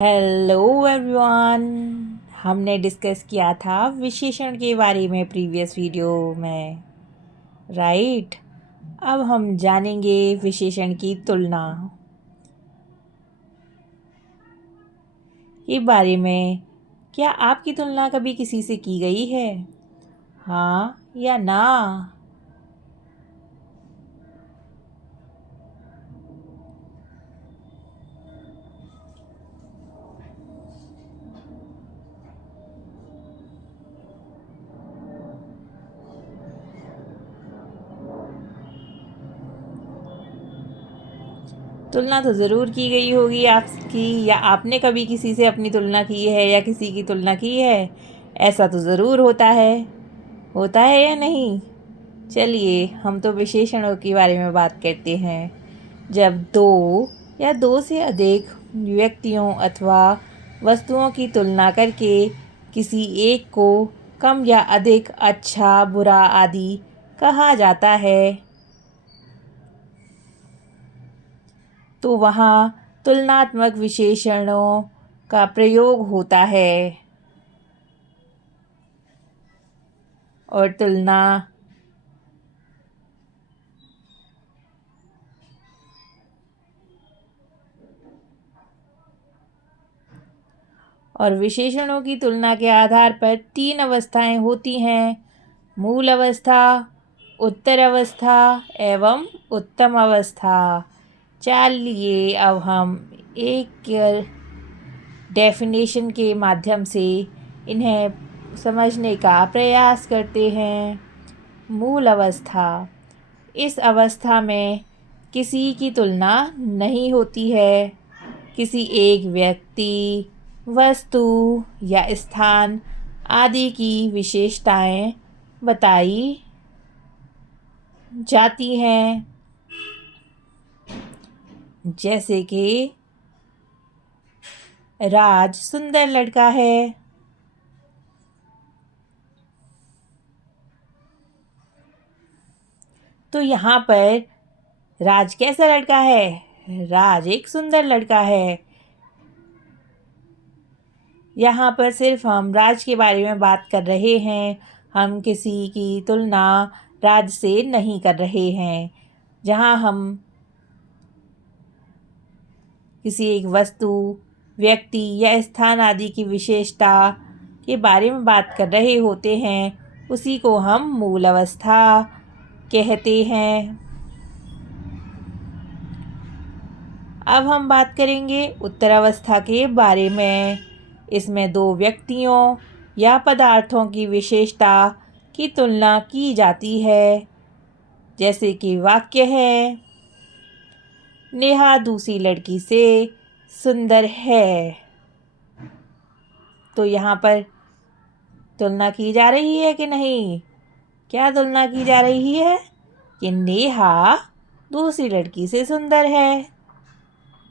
Hello everyone. हमने discuss किया था विशेषण के बारे में प्रीवियस वीडियो में, राइट। अब हम जानेंगे विशेषण की तुलना के बारे में। क्या आपकी तुलना कभी किसी से की गई है? हाँ या ना? तुलना तो ज़रूर की गई होगी आपकी, या आपने कभी किसी से अपनी तुलना की है या किसी की तुलना की है। ऐसा तो ज़रूर होता है या नहीं? चलिए, हम तो विशेषणों के बारे में बात करते हैं। जब दो या दो से अधिक व्यक्तियों अथवा वस्तुओं की तुलना करके किसी एक को कम या अधिक अच्छा, बुरा आदि कहा जाता है, तो वहाँ तुलनात्मक विशेषणों का प्रयोग होता है। और तुलना और विशेषणों की तुलना के आधार पर तीन अवस्थाएं होती हैं: मूल अवस्था, उत्तर अवस्था एवं उत्तम अवस्था। चलिए, अब हम एक डेफिनेशन के माध्यम से इन्हें समझने का प्रयास करते हैं। मूल अवस्था: इस अवस्था में किसी की तुलना नहीं होती है। किसी एक व्यक्ति, वस्तु या स्थान आदि की विशेषताएं बताई जाती हैं, जैसे कि राज सुंदर लड़का है। तो यहाँ पर राज कैसा लड़का है? राज एक सुंदर लड़का है। यहाँ पर सिर्फ हम राज के बारे में बात कर रहे हैं, हम किसी की तुलना राज से नहीं कर रहे हैं। जहाँ हम किसी एक वस्तु, व्यक्ति या स्थान आदि की विशेषता के बारे में बात कर रहे होते हैं, उसी को हम मूल अवस्था कहते हैं। अब हम बात करेंगे उत्तर अवस्था के बारे में। इसमें दो व्यक्तियों या पदार्थों की विशेषता की तुलना की जाती है, जैसे कि वाक्य है, नेहा दूसरी लड़की से सुंदर है। तो यहाँ पर तुलना की जा रही है कि नहीं? क्या तुलना की जा रही है? कि नेहा दूसरी लड़की से सुंदर है।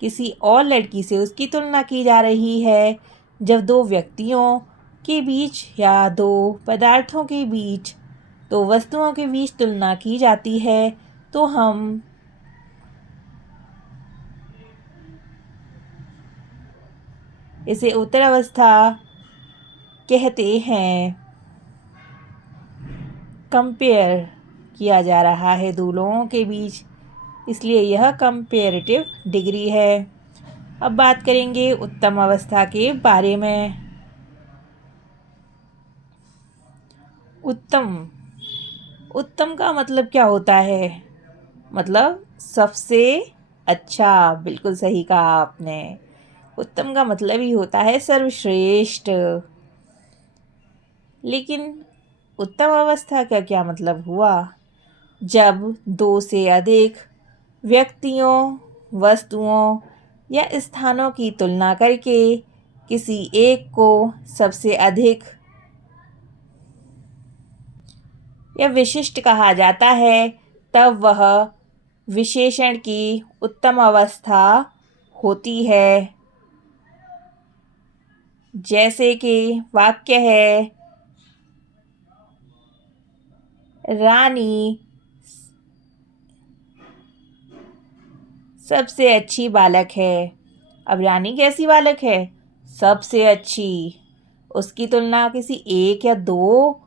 किसी और लड़की से उसकी तुलना की जा रही है। जब दो व्यक्तियों के बीच या दो पदार्थों के बीच, दो वस्तुओं के बीच तुलना की जाती है, तो हम इसे उत्तर अवस्था कहते हैं। कंपेयर किया जा रहा है दो लोगों के बीच, इसलिए यह कंपेरेटिव डिग्री है। अब बात करेंगे उत्तम अवस्था के बारे में। उत्तम उत्तम का मतलब क्या होता है? मतलब सबसे अच्छा। बिल्कुल सही कहा आपने। उत्तम का मतलब ही होता है सर्वश्रेष्ठ। लेकिन उत्तम अवस्था का क्या मतलब हुआ? जब दो से अधिक व्यक्तियों, वस्तुओं या स्थानों की तुलना करके किसी एक को सबसे अधिक या विशिष्ट कहा जाता है, तब वह विशेषण की उत्तम अवस्था होती है। जैसे कि वाक्य है, रानी सबसे अच्छी बालक है। अब रानी कैसी बालक है? सबसे अच्छी। उसकी तुलना किसी एक या दो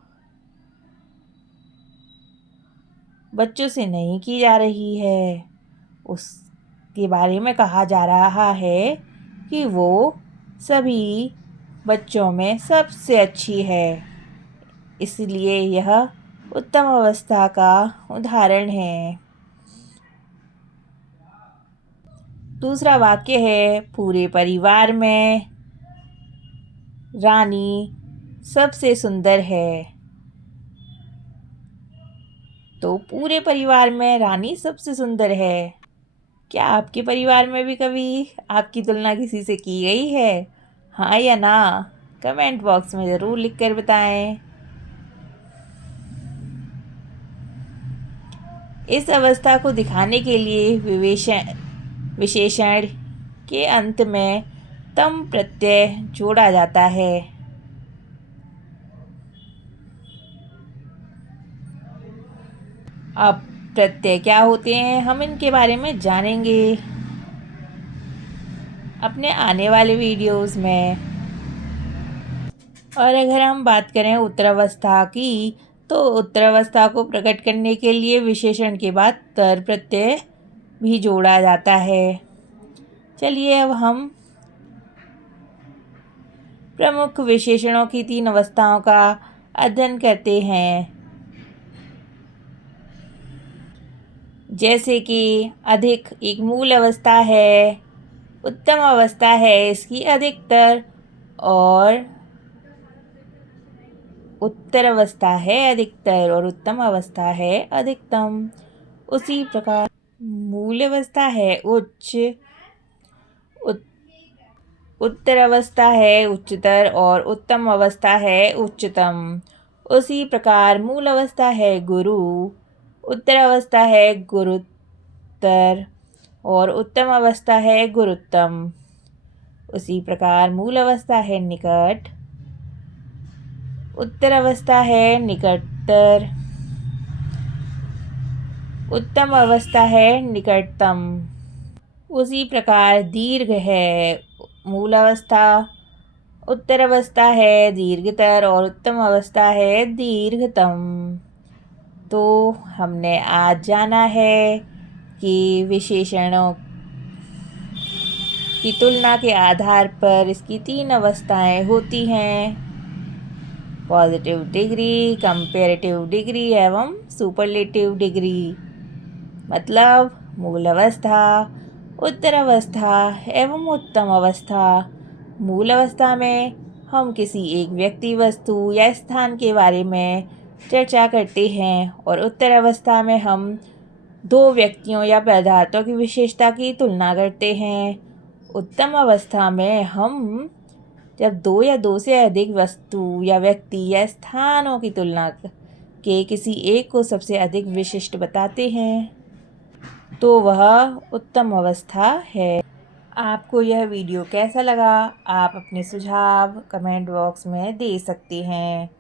बच्चों से नहीं की जा रही है। उसके बारे में कहा जा रहा है कि वो सभी बच्चों में सबसे अच्छी है, इसलिए यह उत्तम अवस्था का उदाहरण है। दूसरा वाक्य है, पूरे परिवार में रानी सबसे सुंदर है। तो पूरे परिवार में रानी सबसे सुंदर है। क्या आपके परिवार में भी कभी आपकी तुलना किसी से की गई है? हाँ या ना? कमेंट बॉक्स में ज़रूर लिख कर बताएं। इस अवस्था को दिखाने के लिए विशेषण के अंत में तम प्रत्यय जोड़ा जाता है। अब प्रत्यय क्या होते हैं, हम इनके बारे में जानेंगे अपने आने वाले वीडियोस में। और अगर हम बात करें उत्तरावस्था की, तो उत्तरावस्था को प्रकट करने के लिए विशेषण के बाद तर प्रत्यय भी जोड़ा जाता है। चलिए अब हम प्रमुख विशेषणों की 3 अवस्थाओं का अध्ययन करते हैं। जैसे कि अधिक एक मूल अवस्था है, उत्तम अवस्था है इसकी अधिकतर, और उत्तर अवस्था है अधिकतर और उत्तम अवस्था है अधिकतम। उसी प्रकार मूल अवस्था है उच्च, उत्तर अवस्था है उच्चतर और उत्तम अवस्था है उच्चतम। उसी प्रकार मूल अवस्था है गुरु, उत्तर अवस्था है गुरुत्तर और उत्तम अवस्था है गुरुत्तम। उसी प्रकार मूल अवस्था है निकट, उत्तर अवस्था है निकटतर, उत्तम अवस्था है निकटतम। उसी प्रकार दीर्घ है मूल अवस्था, उत्तर अवस्था है दीर्घतर और उत्तम अवस्था है दीर्घतम। तो हमने आज जाना है कि विशेषणों की तुलना के आधार पर इसकी 3 अवस्थाएं होती हैं, पॉजिटिव डिग्री, कंपेरेटिव डिग्री एवं सुपरलेटिव डिग्री। मतलब मूल अवस्था, उत्तर अवस्था एवं उत्तम अवस्था। मूल अवस्था में हम किसी एक व्यक्ति, वस्तु या स्थान के बारे में चर्चा करते हैं और उत्तर अवस्था में हम 2 व्यक्तियों या पदार्थों की विशेषता की तुलना करते हैं। उत्तम अवस्था में हम जब 2 या 2 से अधिक वस्तु या व्यक्ति या स्थानों की तुलना के किसी एक को सबसे अधिक विशिष्ट बताते हैं, तो वह उत्तम अवस्था है। आपको यह वीडियो कैसा लगा? आप अपने सुझाव कमेंट बॉक्स में दे सकते हैं।